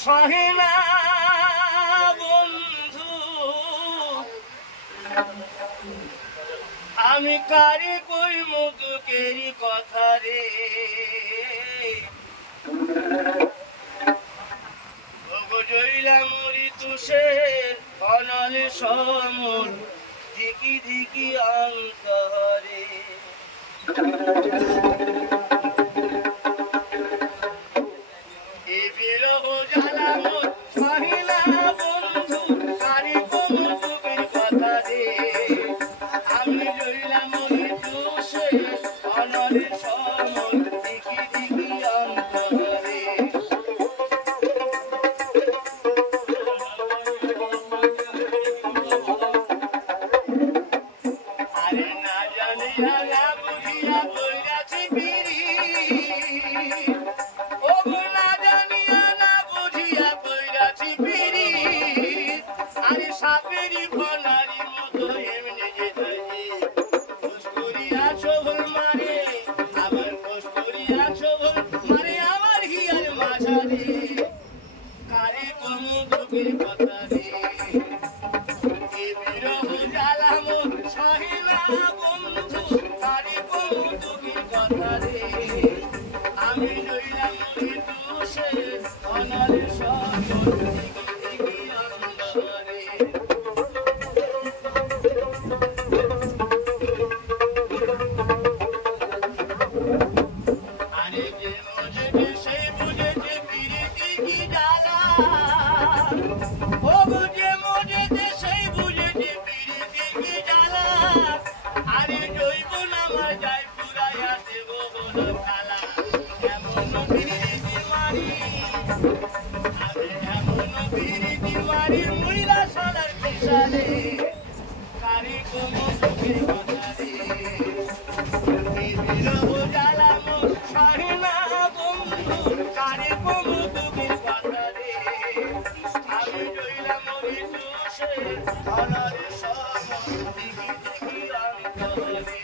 সহিনা বন্ধু আমি কারি কই মধুকেরি কথা রে জইলা মরি তুষের অনালে সমর ধিকি ধিকি অন্তরে এ বিরহ জ্বালা মোর সহিলা বন্ধু কারি কই মধুকেরি কথা রে আমি জইলা মরি তুষের অনালে সমর ধিকি ধিকি অন্তরে না বুঝিয়া কইরাছি পিরি ও না জানিয়া না বুঝিয়া কইরাছি পিরি আরে সাপেরি ফনারি মতো এমনি যেতে খোঁজ করিয়াছো ভুল মারে আবার খোঁজ করিয়াছো ভুল মারে আমার হিয়ার মাঝারে কারে কোনো দুঃখের কথা রে এ বিরহ জ্বালা মোর সহিলা বন্ধু কারে কোনো দুঃখের কথা রে আমি রইলাম মরি তুষে অনারে সমর ধিকি ধিকি অন্তরে আরে যে বুঝেছে সেই বুঝেছে পিরিতি কি জ্বালা ও বুঝে বুঝেছে সেই বুঝেছে পিরিতি কি জ্বালা আরে জৈব নামা যায় পুরাইয়া দেব হলো খালা এমন পিরিতি মারি আরে এমন পিরিতি মারি মুইলা সালার পিছালে কারি কোনো দুঃখের কথা রে এই বিরহ জ্বালা মোর সহিনা বন্ধু কারি কোনো দুঃখের কথা রে আমি রইলাম মরি তুষে অনারে সমর ধিকি ধিকি অন্তরে